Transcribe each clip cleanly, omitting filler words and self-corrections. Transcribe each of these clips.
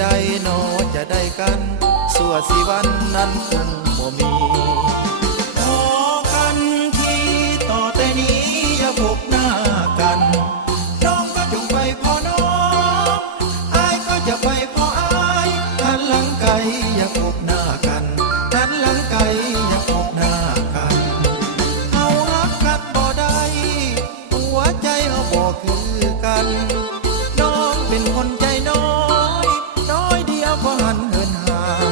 ใดโนจะได้กันสัวสิวันนั้นคงบ่มีพอกันทีต่อแต่นี้อย่าพบหน้ากันน้องก็จงไปพอน้องอายก็จะไปพออายหันหลังไกลอย่าพบหน้ากันหันหลังไกลอย่าพบหน้ากันเฮารักกันบ่ได้หัวใจเฮาบ่คือกันน้องเป็นคนใจน้อยน้อยเดียวก็หันเหินห่าง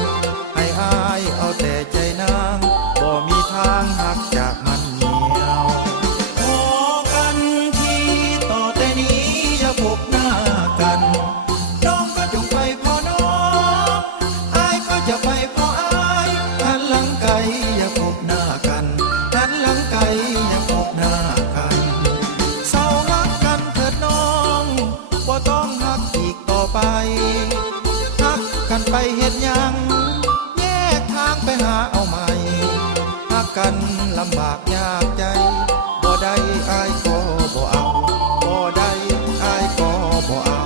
ให้อายเอาแต่ใจนางบ่มีทางหักจากมันเหนียวพอกันทีต่อแต่นี้อย่าพบหน้ากันน้องก็จงไปพอน้องอายก็จะไปพออายหันหลังไกลอย่าพบหน้ากันหันหลังไกลอย่าพบหน้ากันเศร้ารักกันเถิดน้องบ่ต้องหักอีกต่อไปหักกันไปเฮ็ดหยังแยกทางไปหาเอาใหม่หักกันลำบากยากใจบ่ได้อายก็บ่เอาบ่ได้อายก็บ่เอา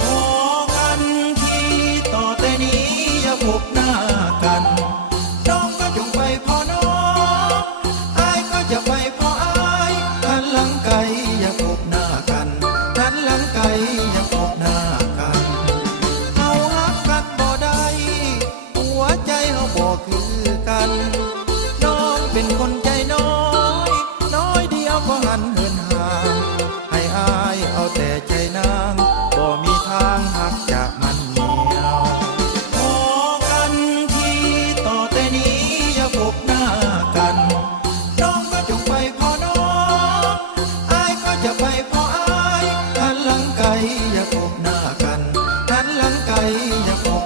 พอกันทีต่อแต่นี้อย่าพบหน้ากันน้องก็จงไปพอน้องอายก็จะไปพออายหันหลังไกลอย่าพบหน้ากันหันหลังไกลอย่าพบหน้ากันเฮารักกันบ่ได้หัวใจเฮาบ่คือกันน้องเป็นคนใจน้อยน้อยเดียวก็หันเหินห่างให้อายเอาแต่ใจนางบ่มีทางหักจากมันเหนียวพอกันทีต่อแต่นี้อย่าพบหน้ากันน้องก็จงไปพอน้องอายก็จะไปพออายหันหลังไกลอย่าพบหน้ากันหันหลังไกลอย่าพบ